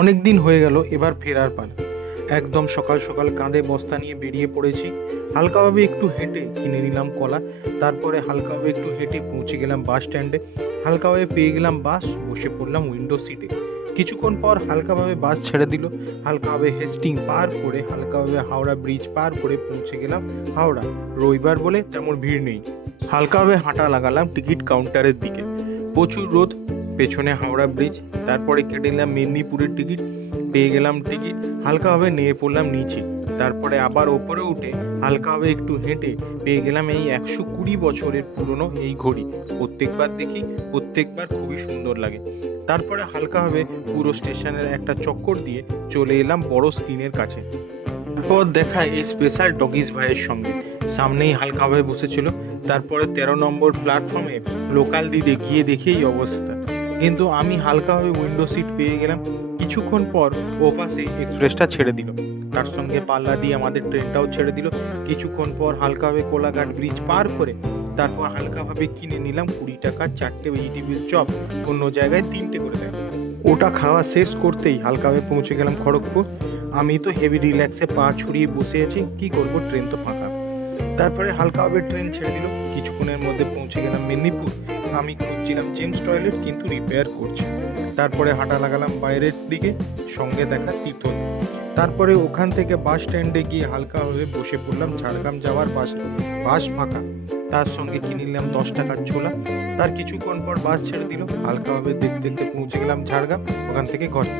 অনেক দিন হয়ে গেল, এবার ফেরার পালা। একদম সকাল সকাল কাঁধে বস্তা নিয়ে বেরিয়ে পড়েছি। হালকাভাবে একটু হেঁটে কিনে নিলাম কলা। তারপরে হালকাভাবে একটু হেঁটে পৌঁছে গেলাম বাস স্ট্যান্ডে। হালকাভাবে পেয়ে গেলাম বাস, বসে পড়লাম উইন্ডো সিটে। কিছুক্ষণ পর হালকাভাবে বাস ছেড়ে দিল। হালকাভাবে হেস্টিং পার করে হালকাভাবে হাওড়া ব্রিজ পার করে পৌঁছে গেলাম হাওড়া। রবিবার বলে তেমন ভিড় নেই। হালকাভাবে হাঁটা লাগালাম টিকিট কাউন্টারের দিকে। প্রচুর রোদ, পেছনে হাওড়া ব্রিজ। তারপরে কেটে নিলাম মেদিনীপুরের টিকিট, পেয়ে গেলাম টিকিট। হালকাভাবে নেমে পড়লাম নিচে। তারপরে আবার ওপরে উঠে হালকাভাবে একটু হেঁটে পেয়ে গেলাম এই 120 বছরের পুরনো এই ঘড়ি। প্রত্যেকবার দেখি, প্রত্যেকবার খুবই সুন্দর লাগে। তারপরে হালকাভাবে পুরো স্টেশনের একটা চক্কর দিয়ে চলে এলাম বড় স্ক্রিনের কাছে। তারপর দেখা এই স্পেশাল ডগিস ভাইয়ের সঙ্গে, সামনেই হালকাভাবে বসেছিল। তারপরে 13 নম্বর প্ল্যাটফর্মে লোকাল দিতে গিয়ে দেখি এই অবস্থা। কিন্তু আমি হালকাভাবে উইন্ডো সিট পেয়ে গেলাম। কিছুক্ষণ পর ওপাশে এক্সপ্রেসটা ছেড়ে দিল, তার সঙ্গে পাল্লা দিয়ে আমাদের ট্রেনটাও ছেড়ে দিল। কিছুক্ষণ পর হালকাভাবে কোলাঘাট ব্রিজ পার করে তারপর হালকাভাবে কিনে নিলাম 20 টাকার 4টে ভেজিটেবিল চপ। অন্য জায়গায় 3টে করে দেয়। ওটা খাওয়া শেষ করতেই হালকাভাবে পৌঁছে গেলাম খড়গপুর। আমি তো হেভি রিল্যাক্সে পা ছড়িয়ে বসে আছি, কি করব, ট্রেন তো ফাঁকা। তারপরে হালকাভাবে ট্রেন ছেড়ে দিল। কিছুক্ষণের মধ্যে পৌঁছে গেলাম মেদিনীপুর। আমি খুঁজছিলাম জেমস টয়লেট, কিন্তু রিপেয়ার করছে। তারপরে হাঁটা লাগালাম বাইরের দিকে, সঙ্গে দেখা তীর্থ। তারপরে ওখান থেকে বাস স্ট্যান্ডে গিয়ে হালকাভাবে বসে পড়লাম ঝাড়গ্রাম যাওয়ার বাসে। বাস ফাঁকা। তার সঙ্গে কিনে নিলাম 10 টাকার ছোলা। তার কিছুক্ষণ পর বাস ছেড়ে দিল। হালকাভাবে দেখতে দেখতে পৌঁছে গেলাম ঝাড়গ্রাম, ওখান থেকে ঘরে।